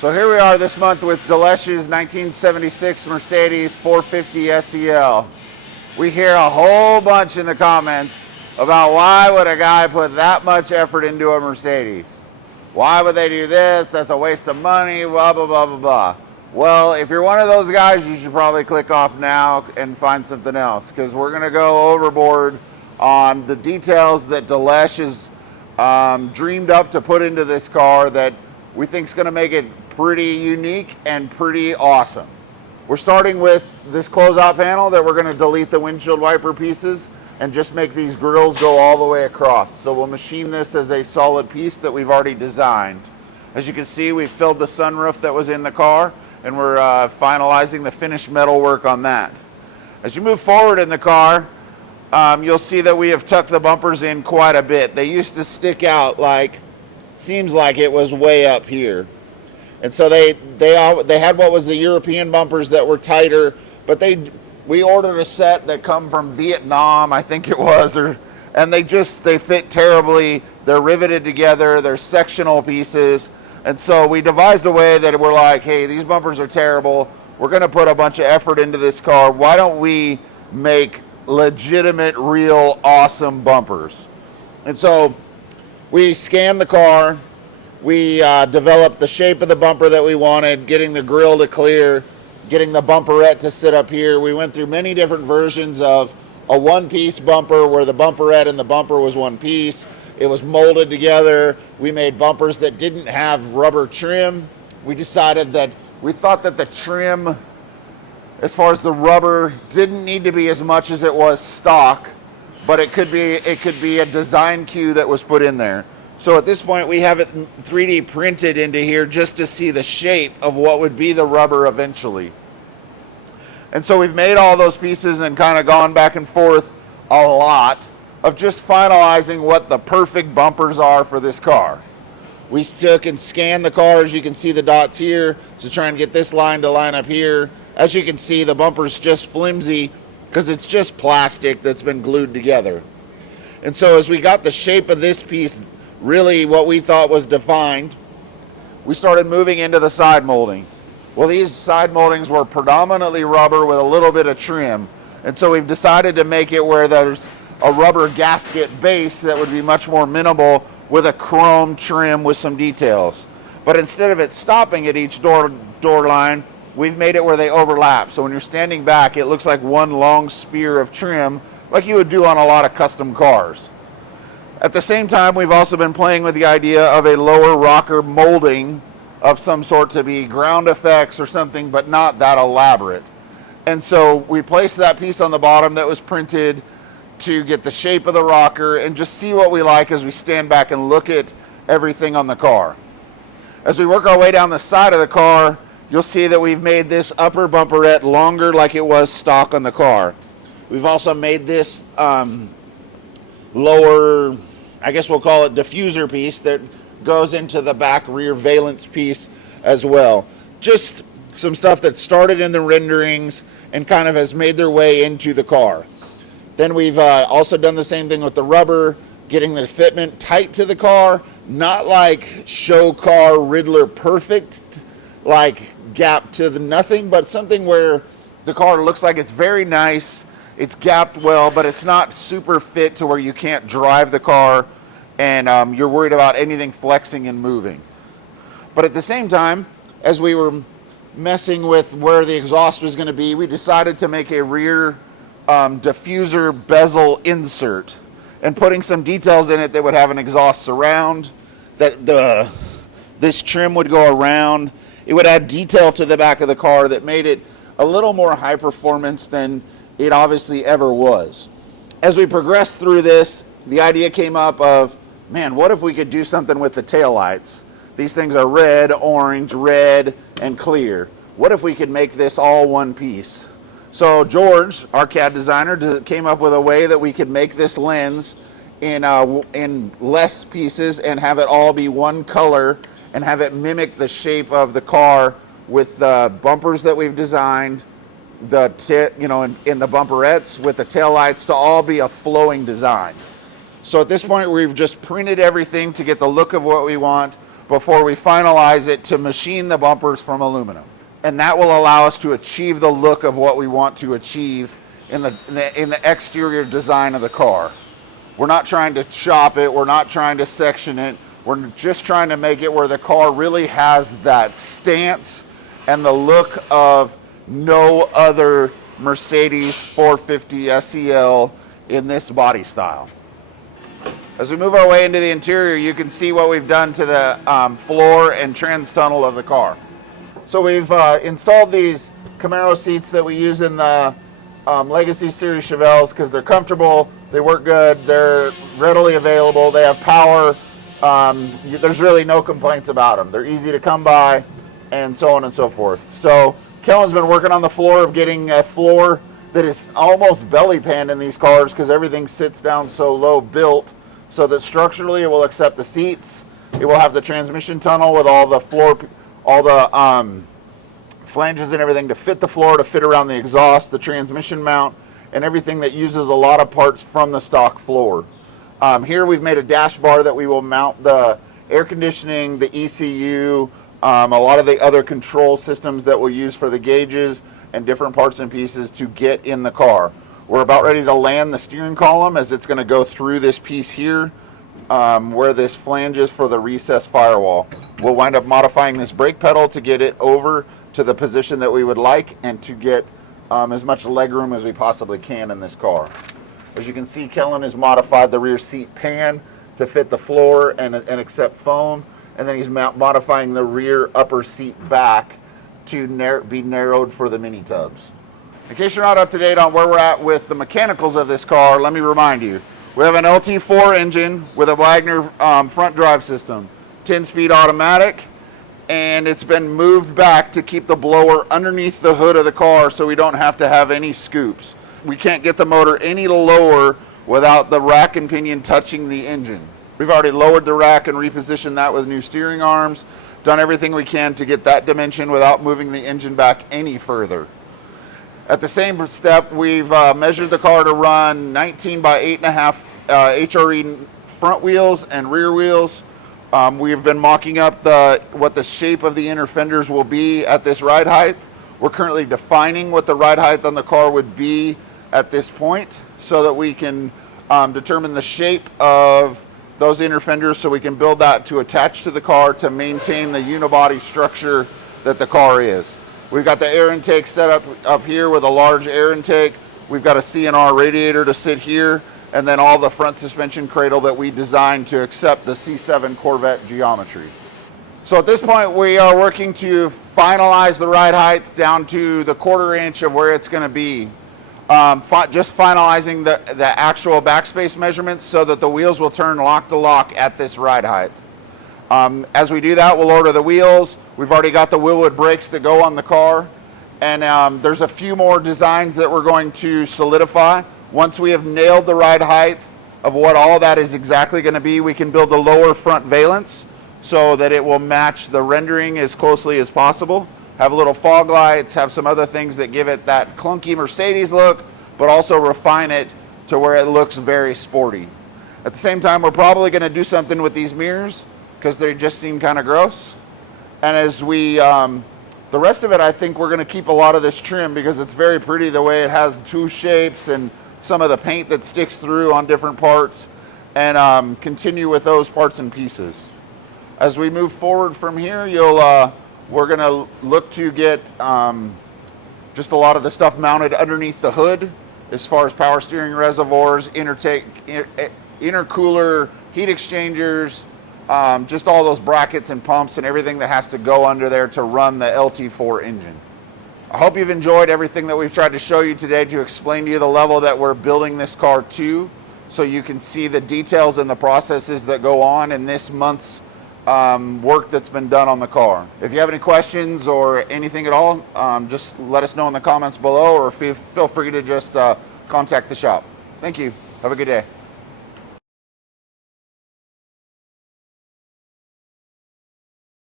So here we are this month with Delesh's 1976 Mercedes 450 SEL. We hear a whole bunch in the comments about why would a guy put that much effort into a Mercedes? Why would they do this? That's a waste of money, blah, blah, blah, blah, blah. Well, if you're one of those guys, you should probably click off now and find something else, because we're going to go overboard on the details that Delesh has dreamed up to put into this car that we think is going to make it pretty unique and pretty awesome. We're starting with this closeout panel that we're going to delete the windshield wiper pieces and just make these grills go all the way across. So we'll machine this as a solid piece that we've already designed. As you can see, we filled the sunroof that was in the car, and we're finalizing the finished metal work on that. As you move forward in the car, you'll see that we have tucked the bumpers in quite a bit. They used to stick out seems like it was way up here. And so they had what was the European bumpers that were tighter, but we ordered a set that come from Vietnam, I think it was, and they fit terribly. They're riveted together, they're sectional pieces. And so we devised a way that we're like, hey, these bumpers are terrible. We're gonna put a bunch of effort into this car. Why don't we make legitimate, real, awesome bumpers? And so we scanned the car. We developed the shape of the bumper that we wanted, getting the grill to clear, getting the bumperette to sit up here. We went through many different versions of a one-piece bumper where the bumperette and the bumper was one piece. It was molded together. We made bumpers that didn't have rubber trim. We decided that we thought that the trim, as far as the rubber, didn't need to be as much as it was stock, but it could be a design cue that was put in there. So at this point, we have it 3D printed into here just to see the shape of what would be the rubber eventually. And so we've made all those pieces and kind of gone back and forth a lot of just finalizing what the perfect bumpers are for this car. We took and scanned the car, as you can see the dots here, to try and get this line to line up here. As you can see, the bumper's just flimsy because it's just plastic that's been glued together. And so as we got the shape of this piece really what we thought was defined, we started moving into the side molding. Well, these side moldings were predominantly rubber with a little bit of trim. And so we've decided to make it where there's a rubber gasket base that would be much more minimal with a chrome trim with some details. But instead of it stopping at each door line, we've made it where they overlap. So when you're standing back, it looks like one long spear of trim like you would do on a lot of custom cars. At the same time, we've also been playing with the idea of a lower rocker molding of some sort to be ground effects or something, but not that elaborate. And so we placed that piece on the bottom that was printed to get the shape of the rocker and just see what we like as we stand back and look at everything on the car. As we work our way down the side of the car, you'll see that we've made this upper bumperette longer like it was stock on the car. We've also made this lower, I guess we'll call it diffuser piece that goes into the back rear valence piece as well. Just some stuff that started in the renderings and kind of has made their way into the car. Then we've also done the same thing with the rubber, getting the fitment tight to the car, not like show car Riddler perfect, like gap to the nothing, but something where the car looks like it's very nice. It's gapped well, but it's not super fit to where you can't drive the car and you're worried about anything flexing and moving. But at the same time, as we were messing with where the exhaust was going to be, we decided to make a rear diffuser bezel insert and putting some details in it that would have an exhaust surround, that this trim would go around. It would add detail to the back of the car that made it a little more high performance than it obviously ever was. As we progressed through this, the idea came up of, man, what if we could do something with the taillights? These things are red, orange, red, and clear. What if we could make this all one piece? So George, our CAD designer, came up with a way that we could make this lens in less pieces and have it all be one color and have it mimic the shape of the car with the bumpers that we've designed, in the bumperettes with the taillights to all be a flowing design. So at this point, we've just printed everything to get the look of what we want, before we finalize it to machine the bumpers from aluminum. And that will allow us to achieve the look of what we want to achieve in the exterior design of the car. We're not trying to chop it, we're not trying to section it, we're just trying to make it where the car really has that stance and the look of no other Mercedes 450 SEL in this body style. As we move our way into the interior, you can see what we've done to the floor and trans tunnel of the car. So we've installed these Camaro seats that we use in the Legacy Series Chevelles because they're comfortable, they work good, they're readily available, they have power. There's really no complaints about them. They're easy to come by, and so on and so forth. So Kellen's been working on the floor of getting a floor that is almost belly pan in these cars because everything sits down so low built, so that structurally it will accept the seats. It will have the transmission tunnel with all the floor, all the flanges and everything to fit the floor, to fit around the exhaust, the transmission mount, and everything that uses a lot of parts from the stock floor. Here we've made a dash bar that we will mount the air conditioning, the ECU, a lot of the other control systems that we'll use for the gauges and different parts and pieces to get in the car. We're about ready to land the steering column, as it's going to go through this piece here where this flange is for the recessed firewall. We'll wind up modifying this brake pedal to get it over to the position that we would like and to get as much leg room as we possibly can in this car. As you can see, Kellen has modified the rear seat pan to fit the floor and accept foam, and then he's modifying the rear upper seat back to be narrowed for the mini tubs. In case you're not up to date on where we're at with the mechanicals of this car, let me remind you. We have an LT4 engine with a Wagner front drive system, 10-speed automatic, and it's been moved back to keep the blower underneath the hood of the car so we don't have to have any scoops. We can't get the motor any lower without the rack and pinion touching the engine. We've already lowered the rack and repositioned that with new steering arms, done everything we can to get that dimension without moving the engine back any further. At the same step, we've measured the car to run 19 by 8.5 HRE front wheels and rear wheels. We've been mocking up what the shape of the inner fenders will be at this ride height. We're currently defining what the ride height on the car would be at this point so that we can determine the shape of those inner fenders so we can build that to attach to the car to maintain the unibody structure that the car is. We've got the air intake set up here with a large air intake. We've got a CNR radiator to sit here, and then all the front suspension cradle that we designed to accept the C7 Corvette geometry. So at this point, we are working to finalize the ride height down to the 1/4 inch of where it's going to be. Just finalizing the actual backspace measurements so that the wheels will turn lock to lock at this ride height. As we do that, we'll order the wheels. We've already got the Willwood brakes that go on the car. And there's a few more designs that we're going to solidify. Once we have nailed the ride height of what all that is exactly going to be, we can build the lower front valence so that it will match the rendering as closely as possible. Have a little fog lights, have some other things that give it that clunky Mercedes look, but also refine it to where it looks very sporty. At the same time, we're probably going to do something with these mirrors because they just seem kind of gross. And as we, the rest of it, I think we're going to keep a lot of this trim because it's very pretty the way it has two shapes and some of the paint that sticks through on different parts, and continue with those parts and pieces. As we move forward from here, we're going to look to get just a lot of the stuff mounted underneath the hood as far as power steering reservoirs, intercooler, heat exchangers, just all those brackets and pumps and everything that has to go under there to run the LT4 engine. I hope you've enjoyed everything that we've tried to show you today to explain to you the level that we're building this car to, so you can see the details and the processes that go on in this month's work that's been done on the car. If you have any questions or anything at all, just let us know in the comments below, or feel free to just contact the shop. Thank you. Have a good day.